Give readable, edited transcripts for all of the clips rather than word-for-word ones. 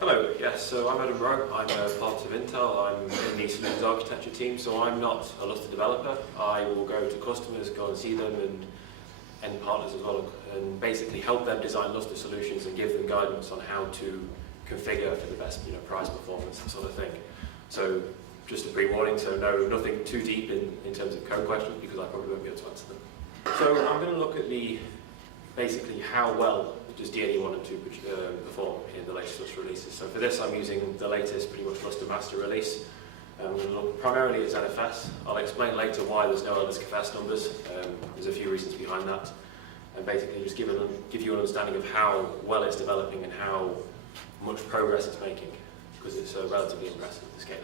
Hello, yes, so I'm Adam Rowe. I'm a part of Intel. I'm in the solutions architecture team, so I'm not a Lustre developer. I will go to customers, go and see them, and end partners as well, and basically help them design Lustre solutions and give them guidance on how to configure for the best price, performance, that sort of thing. So just a pre-warning, so nothing too deep in terms of code questions, because I probably won't be able to answer them. So I'm going to look at basically how well does DNE I and II perform in the latest Lustre releases. So for this I'm using the latest pretty much Lustre Master release. I'm going to look primarily at ZFS. I'll explain later why there's no LSCFS numbers. There's a few reasons behind that. And basically just give you an understanding of how well it's developing and how much progress it's making, because it's relatively impressive, the scaling.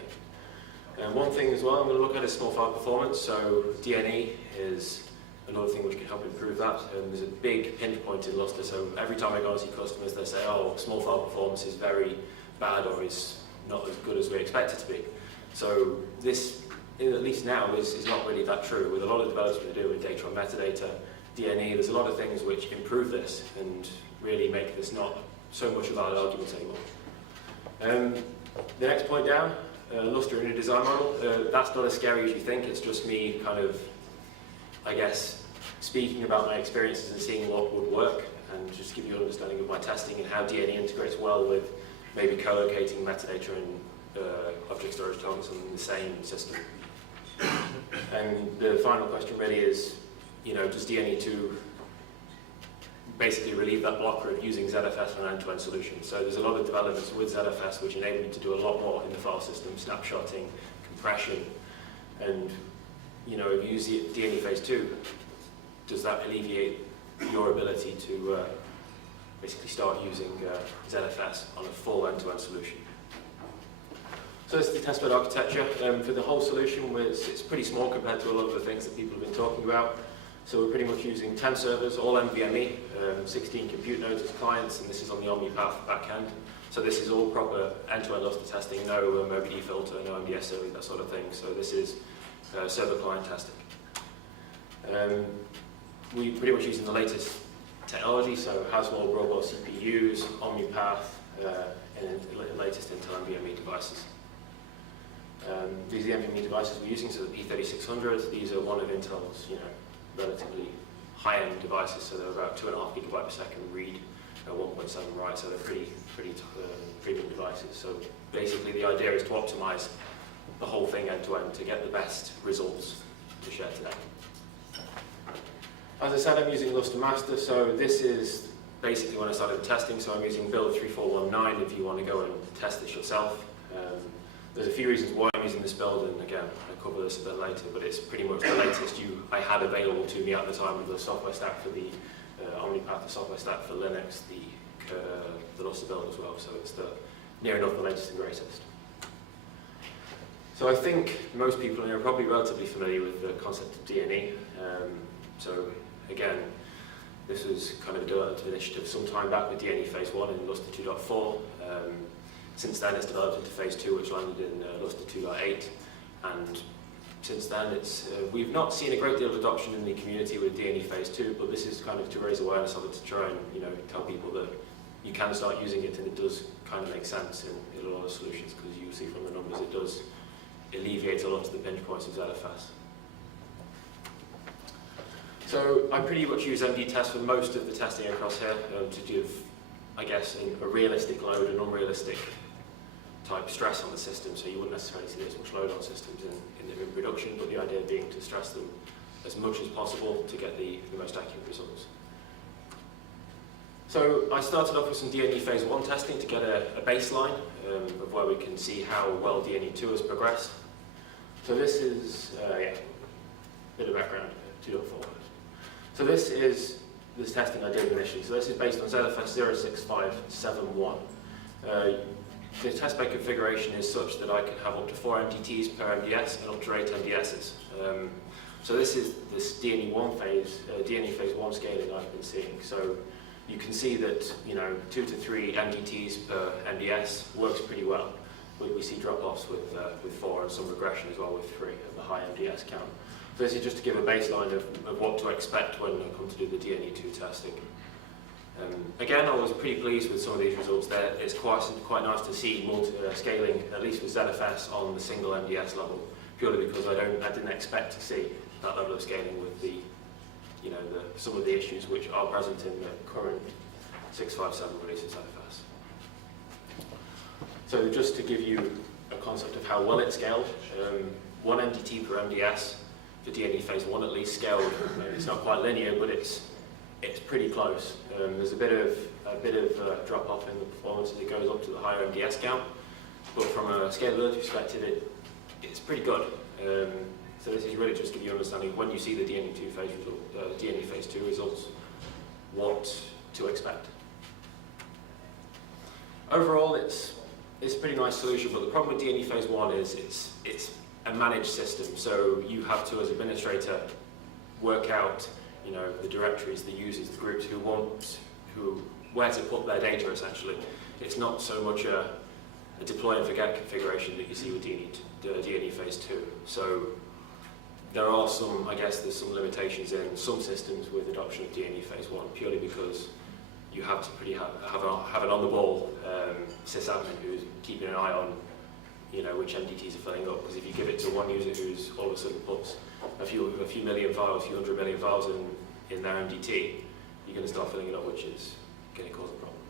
And one thing as well I'm going to look at is small file performance. So DNE is another thing which can help improve that. There's a big pinch point in Lustre, so every time I go and see customers they say, oh, small file performance is very bad or is not as good as we expect it to be. So this, at least now, is not really that true. With a lot of developments we do with data and metadata, DNE, there's a lot of things which improve this and really make this not so much a valid argument anymore. The next point down, Lustre in a design model, that's not as scary as you think. It's just me kind of, I guess, speaking about my experiences and seeing what would work, and just give you an understanding of my testing and how DNE integrates well with maybe co-locating metadata and object storage targets on the same system. And the final question really is, does DNE II basically relieve that blocker of using ZFS for an end-to-end solution? So there's a lot of developments with ZFS which enable you to do a lot more in the file system, snapshotting, compression, and if you use DNE Phase 2, does that alleviate your ability to basically start using ZFS on a full end-to-end solution? So this is the testbed architecture. For the whole solution, it's pretty small compared to a lot of the things that people have been talking about. So we're pretty much using 10 servers, all NVMe, 16 compute nodes as clients, and this is on the OmniPath backend. So this is all proper end-to-end Lustre testing, no MOBD filter, no MDS early, that sort of thing. So this is server client testing. We're pretty much using the latest technology, so Haswell, Broadwell CPUs, OmniPath, and the latest Intel NVMe devices. These are the NVMe devices we're using, so the P3600. These are one of Intel's, relatively high-end devices, so they're about 2.5 gigabyte per second read, 1.7 write, so they're pretty big devices. So basically, the idea is to optimize the whole thing end-to-end to get the best results to share today. As I said, I'm using Lustre Master, so this is basically when I started testing, so I'm using build 3419 if you want to go and test this yourself. There's a few reasons why I'm using this build, and again, I'll cover this a bit later, but it's pretty much the latest I had available to me at the time with the software stack for the OmniPath, the software stack for Linux, the Lustre build as well, so it's near enough the latest and greatest. So I think most people are probably relatively familiar with the concept of DNE. So again, this was kind of a development initiative some time back with DNE Phase 1 in Lustre 2.4. Since then it's developed into Phase 2, which landed in Lustre 2.8. And since then we've not seen a great deal of adoption in the community with DNE Phase 2, but this is kind of to raise awareness of it, to try and tell people that you can start using it, and it does kind of make sense in a lot of solutions, because you see from the numbers it does alleviate a lot of the pinch points of ZFS. So I pretty much use MD test for most of the testing across here to give, I guess, a realistic load and unrealistic type stress on the system, so you wouldn't necessarily see as much load on systems in production, but the idea being to stress them as much as possible to get the most accurate results. So I started off with some DNE Phase 1 testing to get a baseline of where we can see how well DNE II has progressed. So this is, a bit of background, 2.4. So this is this testing I did initially. So this is based on ZFS 06571. The testbed configuration is such that I can have up to 4 MDTs per MDS and up to 8 MDSs. So this is this DNE Phase 1 scaling I've been seeing. So you can see that 2 to 3 MDTs per MDS works pretty well. We see drop-offs with 4 and some regression as well with 3 at the high MDS count. So this is just to give a baseline of what to expect when I come to do the DNE II testing. Again, I was pretty pleased with some of these results there. It's quite nice to see scaling, at least with ZFS, on the single MDS level, purely because I didn't expect to see that level of scaling with the, some of the issues which are present in the current 657 release of ZFS. So just to give you a concept of how well it scaled, 1 MDT per MDS for DNE phase 1 at least scaled. It's not quite linear, but it's pretty close. There's a bit of drop off in the performance as it goes up to the higher MDS count, but from a scalability perspective, it's pretty good. So this is really just to give you an understanding when you see the DNE phase 2 results, what to expect. Overall, it's a pretty nice solution, but the problem with DNE phase 1 is it's a managed system, so you have to, as administrator, work out the directories, the users, the groups where to put their data, essentially. It's not so much a deploy and forget configuration that you see with DNE phase 2. So there are there's some limitations in some systems with adoption of DNE phase 1, purely because you have to have an on-the-ball sysadmin who's keeping an eye on which MDTs are filling up, because if you give it to one user who's all of a sudden puts a few million files, a few 100 million files in their MDT, you're going to start filling it up, which is going to cause a problem.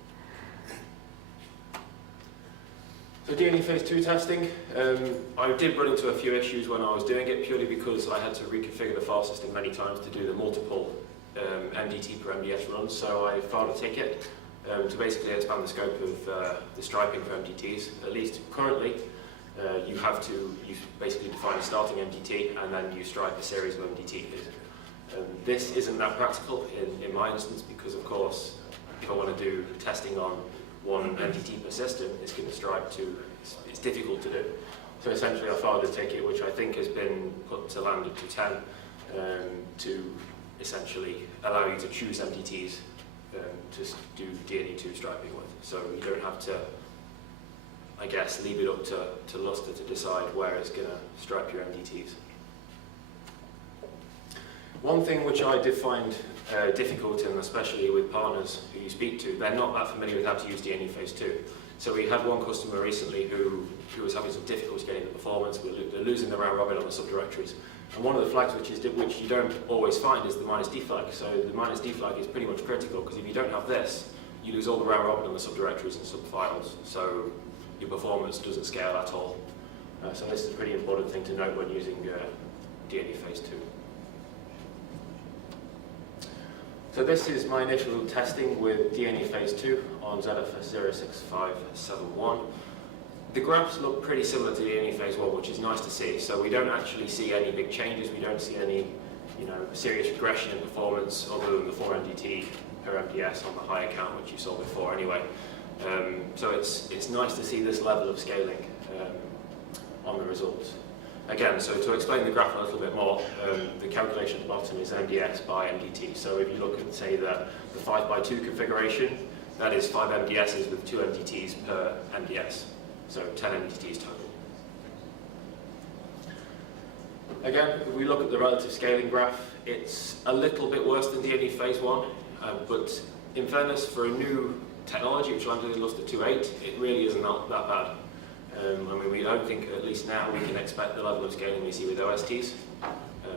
So DNE phase 2 testing, I did run into a few issues when I was doing it, purely because I had to reconfigure the file system many times to do the multiple MDT per MDS runs. So I filed a ticket to basically expand the scope of the striping for MDTs. At least currently, you basically define a starting MDT and then you stripe a series of MDTs. This isn't that practical in my instance, because of course, if I want to do testing on one MDT per system, it's going to stripe it's difficult to do. So essentially I filed a ticket which I think has been put to LAD to 10 to essentially allow you to choose MDTs to do DNE II striping with. So you don't have to, leave it up to Lustre to decide where it's going to stripe your MDTs. One thing which I did find difficult, and especially with partners who you speak to, they're not that familiar with how to use DNE phase 2. So we had one customer recently who was having some difficulty getting the performance. They're losing the round robin on the subdirectories. And one of the flags which you don't always find is the -D flag. So the -D flag is pretty much critical, because if you don't have this, you lose all the round robin on the subdirectories and subfiles. So your performance doesn't scale at all. So this is a pretty important thing to note when using DNE phase 2. So this is my initial testing with DNE phase 2 on ZFS 06571. The graphs look pretty similar to DNE phase 1, which is nice to see. So we don't actually see any big changes. We don't see any serious regression in performance other than the 4 MDT per MDS on the high account, which you saw before anyway. So it's nice to see this level of scaling on the results. Again, so to explain the graph a little bit more, the calculation at the bottom is MDS by MDT. So if you look at, say, the 5x2 configuration, that is 5 MDSs with 2 MDTs per MDS. So 10 MDTs total. Again, if we look at the relative scaling graph, it's a little bit worse than DNE phase 1, but in fairness, for a new technology which landed in Lustre 2.8, it really isn't that bad. We don't think, at least now, we can expect the level of scaling we see with OSTs,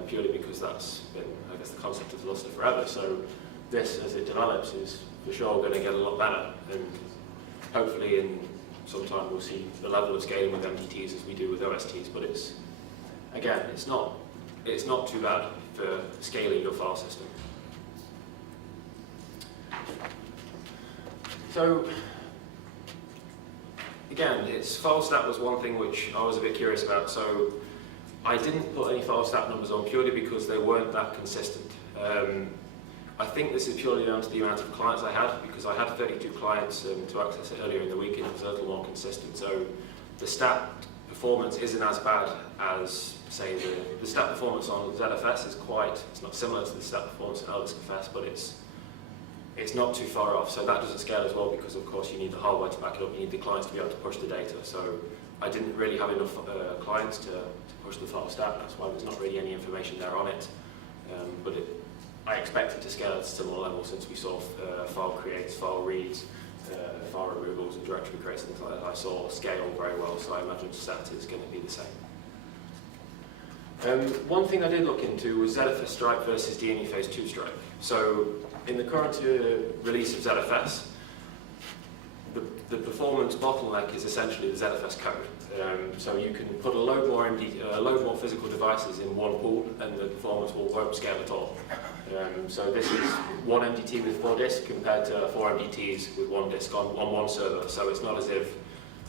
purely because that's been, the concept of Lustre forever. So this, as it develops, is for sure going to get a lot better, and hopefully in some time we'll see the level of scaling with MDTs as we do with OSTs. But it's not too bad for scaling your file system. So again, file stat was one thing which I was a bit curious about. So I didn't put any file stat numbers on purely because they weren't that consistent. I think this is purely down to the amount of clients I had, because I had 32 clients to access it earlier in the week, and it was a little more consistent. So the stat performance isn't as bad as, say, the stat performance on ZFS is it's not similar to the stat performance in LAD16, but it's not too far off. So that doesn't scale as well, because of course you need the hardware to back it up, you need the clients to be able to push the data. So I didn't really have enough clients to push the file stat, that's why there's not really any information there on it. But I expect it to scale at a similar level since we saw file creates, file reads, file removals and directory creates, things like that. I saw scale very well, so I imagine SAT is going to be the same. One thing I did look into was ZFS Strike versus DNE Phase 2 Strike. So in the current release of ZFS, the performance bottleneck is essentially the ZFS code. So you can put a load more physical devices in one pool and the performance won't scale at all. So this is one MDT with 4 disks compared to 4 MDTs with 1 disk on one server. So it's not as if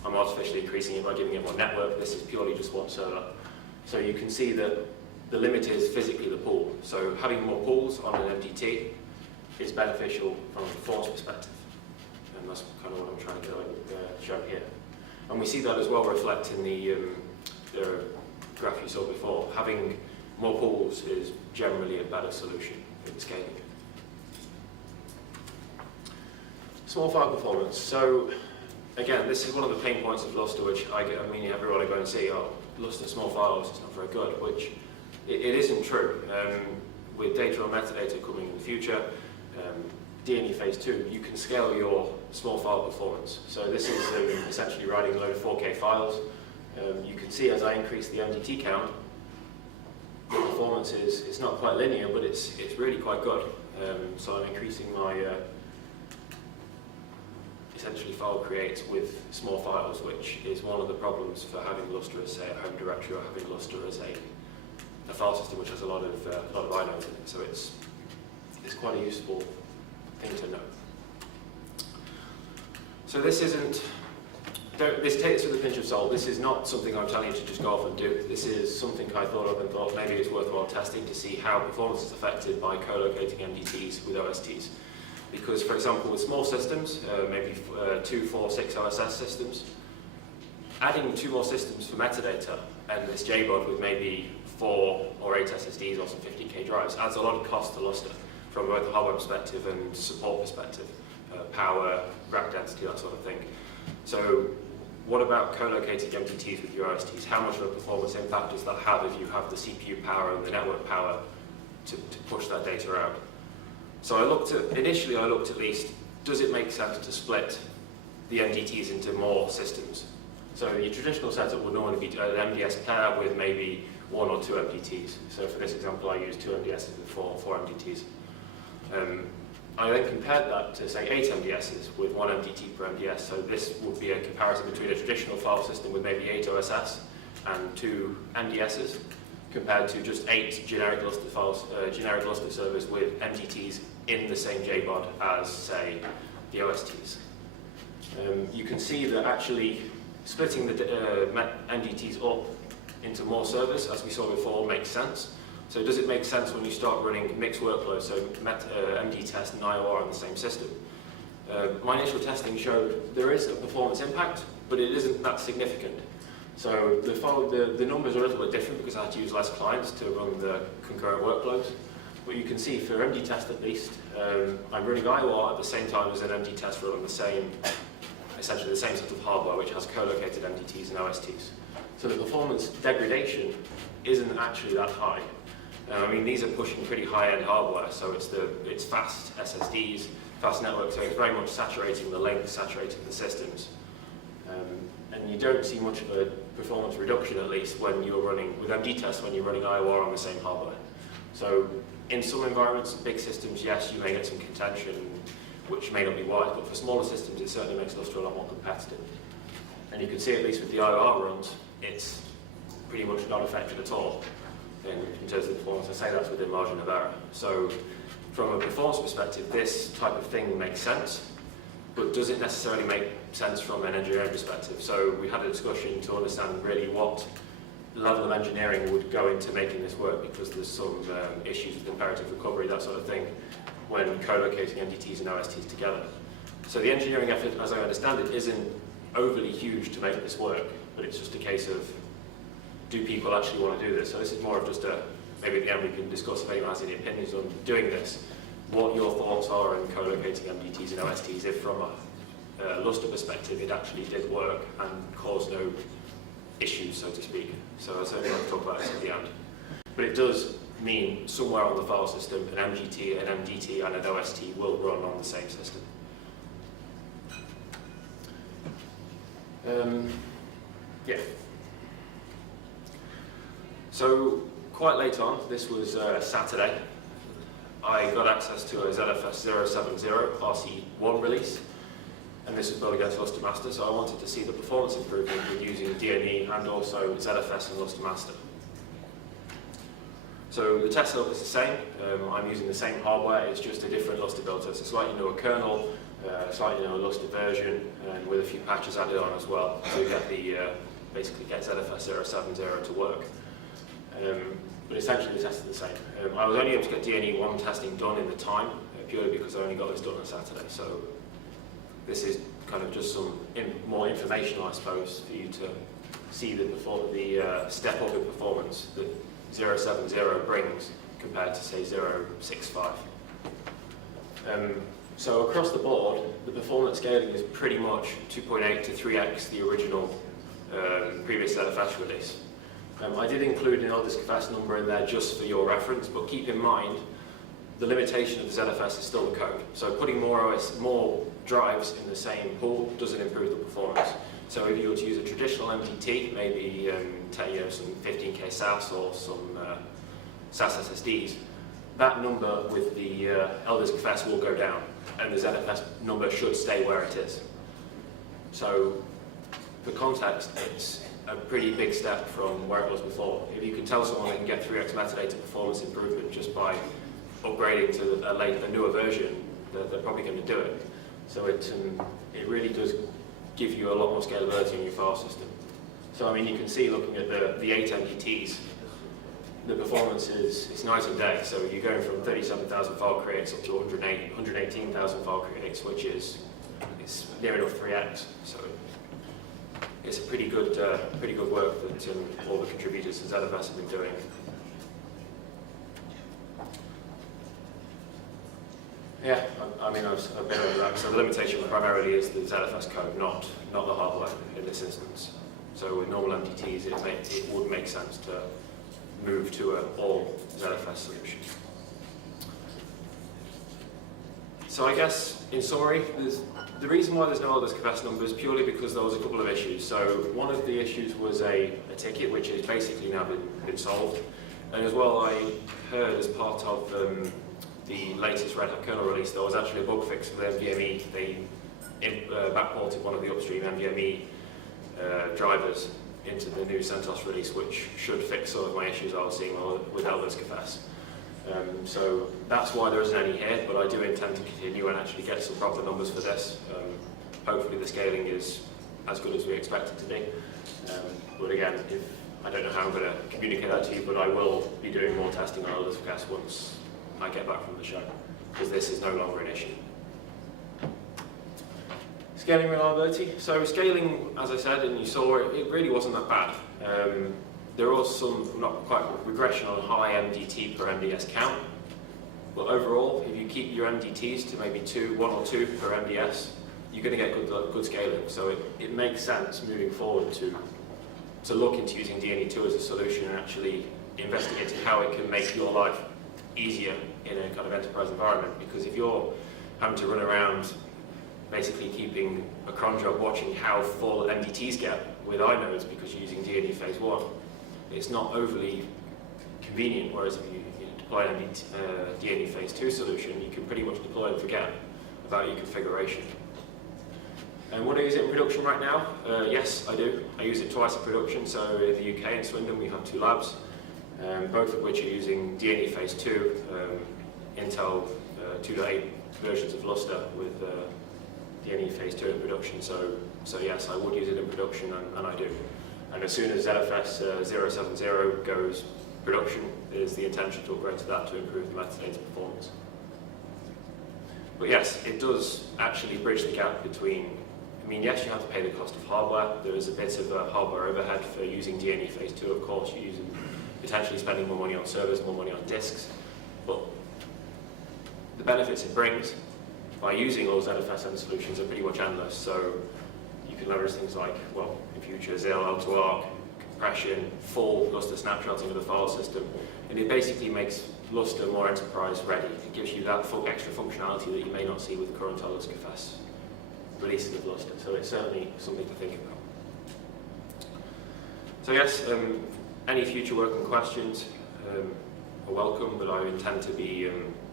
I'm artificially increasing it by giving it more network. This is purely just one server. So you can see that the limit is physically the pool. So having more pools on an MDT is beneficial from a performance perspective. And that's kind of what I'm trying to show here. And we see that as well reflect in the graph you saw before. Having more pools is generally a better solution in scaling. Small file performance. So again, this is one of the pain points of Lustre, which everyone I go and see, oh, Lustre small files is not very good, which it isn't true. With data or metadata coming in the future, DNE Phase 2, you can scale your small file performance. So this is essentially writing a load of 4K files. You can see as I increase the MDT count, the performance it's not quite linear, but it's really quite good. So I'm increasing my essentially file creates with small files, which is one of the problems for having Lustre as a home directory or having Lustre as a file system which has a lot of inodes in it. So it's quite a useful thing to know. So this isn't. Take this with a pinch of salt. This is not something I'm telling you to just go off and do. This is something I thought of and thought maybe it's worthwhile testing to see how performance is affected by co-locating MDTs with OSTs. Because, for example, with small systems, maybe 2, 4, 6 OSS systems, adding 2 more systems for metadata and this JBOD with maybe 4 or 8 SSDs or some 50K drives adds a lot of cost to Lustre from both a hardware perspective and support perspective, power, rack density, that sort of thing. So what about co-locating MDTs with your OSTs? How much of a performance impact does that have if you have the CPU power and the network power to push that data out? So initially I looked at least, does it make sense to split the MDTs into more systems? So your traditional setup would normally be an MDS pair with maybe 1 or 2 MDTs. So for this example I used 2 MDSs with 4 MDTs. I then compared that to say 8 MDSs with 1 MDT per MDS. So this would be a comparison between a traditional file system with maybe 8 OSS and 2 MDSs compared to just 8 generic Lustre files, generic Lustre servers with MDTs in the same JBOD as, say, the OSTs. You can see that actually splitting the MDTs up into more servers, as we saw before, makes sense. So does it make sense when you start running mixed workloads, so MD test and IOR on the same system? My initial testing showed there is a performance impact, but it isn't that significant. So the numbers are a little bit different because I had to use less clients to run the concurrent workloads. But you can see for MD test at least, I'm running IOR at the same time as an MD test running essentially the same set of hardware which has co-located MDTs and OSTs. So the performance degradation isn't actually that high. These are pushing pretty high-end hardware, so it's fast SSDs, fast network, so it's very much saturating the links, saturating the systems. And you don't see much of a performance reduction, at least, when you're running, with MD tests, when you're running IOR on the same hardware. So in some environments, big systems, yes, you may get some contention, which may not be wise, but for smaller systems, it certainly makes Lustre a lot more competitive. And you can see, at least with the IOR runs, it's pretty much not affected at all in terms of performance. I say that's within margin of error. So from a performance perspective, this type of thing makes sense, but does it necessarily make sense from an engineering perspective? So we had a discussion to understand really what level of engineering would go into making this work, because there's some issues with imperative recovery, that sort of thing, when co-locating MDTs and OSTs together. So the engineering effort, as I understand it, isn't overly huge to make this work, but it's just a case of, do people actually want to do this? So this is more of just maybe at the end we can discuss if anyone has any opinions on doing this, what your thoughts are on co-locating MDTs and OSTs, if from a Lustre perspective it actually did work and caused no issues, so to speak. So I certainly want to talk about this at the end. But it does mean somewhere on the file system an MGT, an MDT and an OST will run on the same system. Yeah. So quite late on, this was Saturday, I got access to a ZFS070 RC1 release, and this was built against Lustre Master, so I wanted to see the performance improvement with using DNE and also ZFS and Lustre Master. So the test setup is the same. I'm using the same hardware, it's just a different Lustre build. So it's a slightly newer kernel, slightly newer Lustre version, and with a few patches added on as well to get the basically get ZFS070 to work. But essentially the test is the same. I was only able to get DNE I testing done in the time, purely because I only got this done on Saturday. So this is kind of just some more information, I suppose, for you to see the step up in performance that 070 brings compared to, say, 065. So across the board, the performance scaling is pretty much 2.8 to 3x the original previous ZFS release. I did include an LAD16 number in there just for your reference, but keep in mind the limitation of the ZFS is still the code. So putting more drives in the same pool doesn't improve the performance. So if you were to use a traditional MDT, maybe some 15K SAS or some SAS SSDs, that number with the LAD16 will go down, and the ZFS number should stay where it is. So for context, it's a pretty big step from where it was before. If you can tell someone they can get 3x metadata performance improvement just by upgrading to a newer version, they're probably going to do it. So it really does give you a lot more scalability in your file system. So I mean, you can see looking at the 8 MDTs, the performance is night and day. So you're going from 37,000 file creates up to 118,000 file creates, which is near enough 3x. So it's a pretty good work that all the contributors to ZFS have been doing. Yeah, I mean, I've been over that. So the limitation primarily is the ZFS code, not the hardware in this instance. So with normal MDTs, it would make sense to move to an all ZFS solution. So I guess, in summary, the reason why there's no LAD16 numbers purely because there was a couple of issues. So one of the issues was a ticket which has basically now been solved. And as well, I heard as part of the latest Red Hat kernel release, there was actually a bug fix for the NVMe. They backported one of the upstream NVMe drivers into the new CentOS release, which should fix some of my issues I was seeing with LAD16. So that's why there isn't any here, but I do intend to continue and actually get some proper numbers for this. Hopefully the scaling is as good as we expect it to be. But again, I don't know how I'm going to communicate that to you, but I will be doing more testing on LAD16 once I get back from the show, because this is no longer an issue. Scaling reliability. So scaling, as I said, and you saw it really wasn't that bad. There was some, not quite, regression on high MDT per MDS count, but overall, if you keep your MDTs to maybe 1 or 2 per MDS, you're going to get good scaling. So it makes sense moving forward to look into using DNE II as a solution and actually investigating how it can make your life easier in a kind of enterprise environment. Because if you're having to run around basically keeping a cron job watching how full MDTs get with inodes because you're using DNE phase 1, it's not overly convenient, whereas if you deploy an DNE phase 2 solution, you can pretty much deploy and forget about your configuration. And would I use it in production right now? Yes, I do. I use it twice in production, so in the UK in Swindon we have 2 labs, both of which are using DNE phase 2, Intel 2.8 versions of Lustre with DNE phase 2 in production. So yes, I would use it in production, and I do. And as soon as ZFS 070 goes production, it is the intention to upgrade to that to improve the metadata performance. But yes, it does actually bridge the gap between, I mean, yes, you have to pay the cost of hardware. There is a bit of a hardware overhead for using DNE phase 2, of course. You're potentially spending more money on servers, more money on disks. But the benefits it brings by using all ZFS solutions are pretty much endless. So you can leverage things like, well, in future, ZLL to ARC, compression, full Lustre snapshots into the file system, and it basically makes Lustre more enterprise ready. It gives you that full extra functionality that you may not see with current LSCFS releases of Lustre, so it's certainly something to think about. So yes, any future working questions are welcome, but I intend to be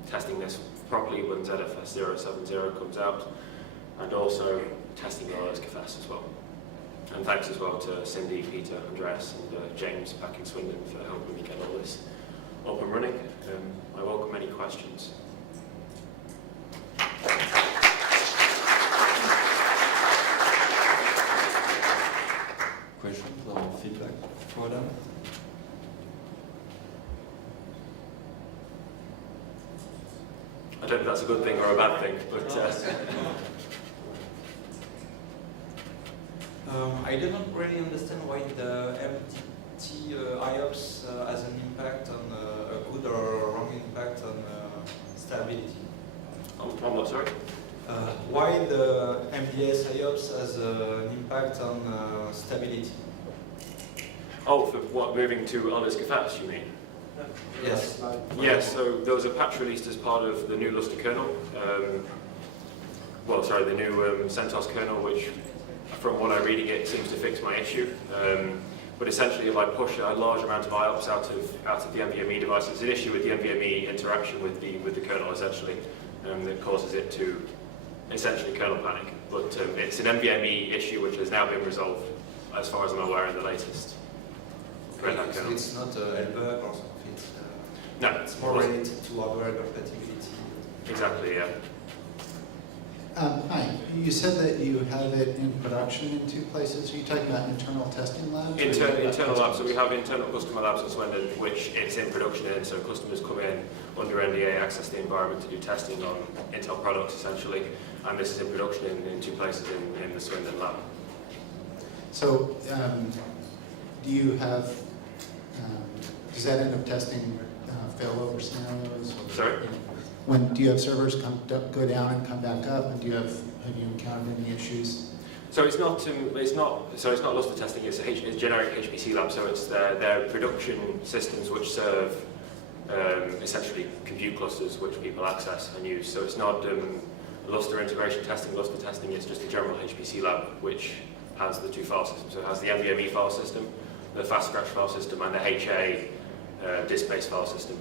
testing this properly when ZFS 070 comes out, and also testing LSCFS as well. And thanks as well to Cindy, Peter, Andreas, and James back in Swindon for helping me get all this up and running. I welcome any questions. Questions or feedback for them? I don't know if that's a good thing or a bad thing, but I do not really understand why the MDT IOPS has an impact on a good or a wrong impact on stability. I'm what, sorry? Why the MDS IOPS has an impact on stability? Oh, for what, moving to LSCFS, you mean? Yes. Yes, so there was a patch released as part of the new Lustre kernel. The new CentOS kernel, which, from what I'm reading, it seems to fix my issue. But essentially, if I push a large amount of IOPS out of the NVMe device, it's an issue with the NVMe interaction with the kernel, essentially, that causes it to essentially kernel panic. But it's an NVMe issue which has now been resolved, as far as I'm aware, in the latest Red Hat kernel. It's not a LBug or something. No, it's more related to hardware compatibility. Exactly, yeah. Hi, you said that you have it in production in 2 places. Are you talking about internal testing labs? Internal labs, so we have internal customer labs in Swindon, which it's in production in, so customers come in under NDA, access the environment to do testing on Intel products essentially, and this is in production in 2 places in the Swindon lab. So, do you have, does that end up testing failover scenarios? Or, Sorry? When do you have servers go down and come back up, and have you encountered any issues? So it's not Lustre testing. It's generic HPC lab. So it's their production systems which serve essentially compute clusters which people access and use. So it's not Lustre integration testing, Lustre testing. It's just a general HPC lab which has the 2 file systems. So it has the NVMe file system, the fast scratch file system, and the HA disk-based file system.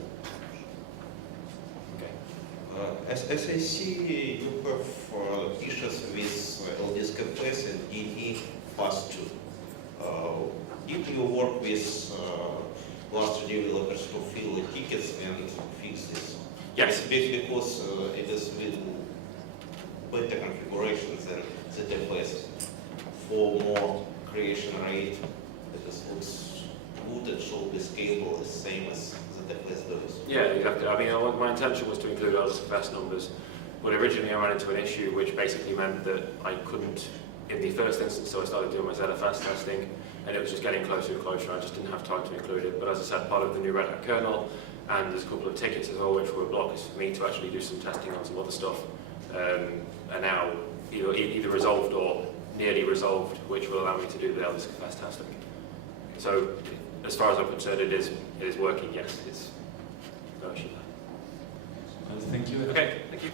As I see, you have issues with LDSCFS and DNE II. Did you work with Lustre developers to fill the tickets and fix this? Yes. Because it is with better configurations than ZFS for more creation rate. It looks good and should be scalable the same as ZFS does. Yeah, exactly. I mean, my intention was to include LSCFS numbers, but originally I ran into an issue which basically meant that I couldn't, in the first instance, so I started doing my ZFS testing, and it was just getting closer and closer. I just didn't have time to include it. But as I said, part of the new Red Hat kernel, and there's a couple of tickets as well, which were blockers for me to actually do some testing on some other stuff, are now either resolved or nearly resolved, which will allow me to do the LSCFS testing. So, as far as I'm concerned, it is working, yes. It's no issue there. Thank you. Okay, thank you.